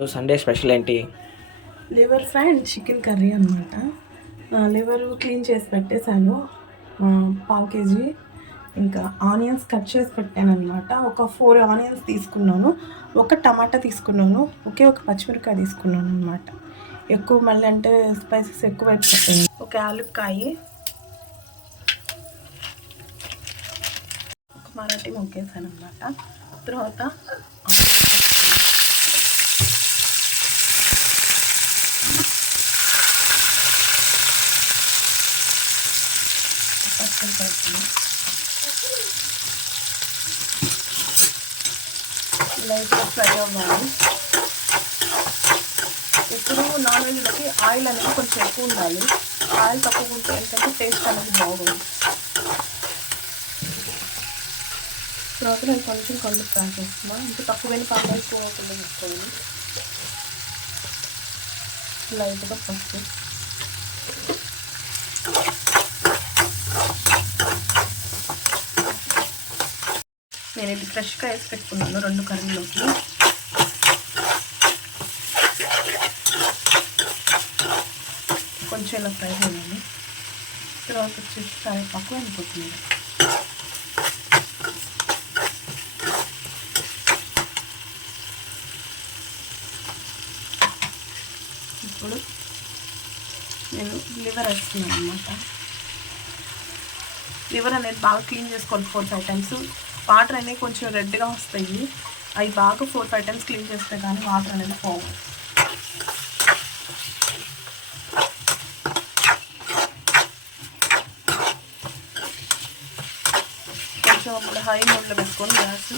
Sunday special ఏంటి? Liver fry and chicken curry అనమాట. Liver clean చేసి పెట్టేశాను, 1/2 kg. ఇంకా ఆనియన్స్ కట్ చేసి పెట్టాను అనమాట. ఒక 4 ఆనియన్స్ తీసుకున్నాను, ఒక టమాటా తీసుకున్నాను, ఒక పచ్చిమిరపకాయ తీసుకున్నాను అనమాట. ఎక్కువ మళ్ళీ అంటే స్పైసెస్ ఎక్కువ అయిపోతాయి. ఒక ఆలుకాయ, ఒక మరాఠీ మొగ్గేసాను అనమాట. తర్వాత లైట్గా ఫ్రై అవ్వాలి. ఇప్పుడు నాన్ వెజ్లోకి ఆయిల్ అనేది కొంచెం ఎక్కువ ఉండాలి. ఆయిల్ తక్కువ ఉంటే ఏంటంటే టేస్ట్ అనేది బాగుంది. తర్వాత నేను కొంచెం కళ్ళు ఫ్రై చేస్తున్నాను. ఇంకా తక్కువైన పాలు ఎక్కువ అవుతుంది తీసుకోవాలి. లైట్గా పసుపు, నేను ఇది ఫ్రెష్గా వేసి పెట్టుకున్నాను 2 కర్రీలోకి. కొంచెం ఇలా ఫ్రై చేయాలి. తర్వాత వచ్చేసి కరివేపాకు అయిపోతుంది. ఇప్పుడు నేను లివర్ వేస్తున్నాను అనమాట. లివర్ అనేది బాగా క్లీన్ చేసుకోవాలి 4-5 టైమ్స్. వాటర్ అనేవి కొంచెం రెడ్గా వస్తాయి. అవి బాగా 4-5 టైమ్స్ క్లీన్ చేస్తే కానీ వాటర్ అనేది పోవాలి. కొంచెం అప్పుడు హై మోడ్లో పెట్టుకొని గ్యాస్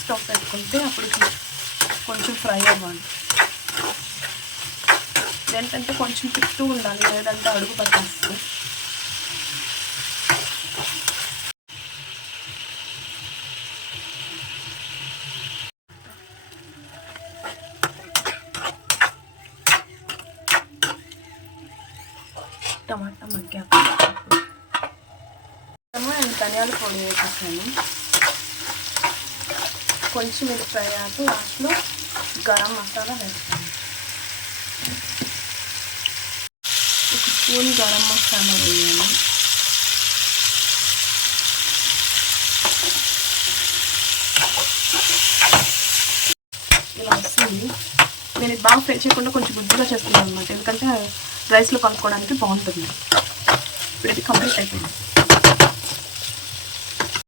స్టవ్ పెట్టుకుంటే అప్పుడు కొంచెం ఫ్రై అవ్వాలి. ఏంటంటే కొంచెం తిప్పుతూ ఉండాలి, లేదంటే అడుగు పట్టేస్తుంది. టమాటా మగ్గాక అండ్ ధనియాల పొడి వేసేసాను. కొంచెం ఇది ఫ్రై అయ్యాక లాస్ట్లో గరం మసాలా వేస్తాను. 1 స్పూన్ గరం మసాలా వేయాలి. ఇలా వస్తుంది. నేను ఇది బాగా ఫ్రై చేయకుండా కొంచెం గుజ్జుగా చేస్తున్నాను అనమాట, ఎందుకంటే రైస్లో కలుపుకోవడానికి బాగుంటుంది. ఇప్పుడు ఇది కంప్లీట్ అయిపోయింది.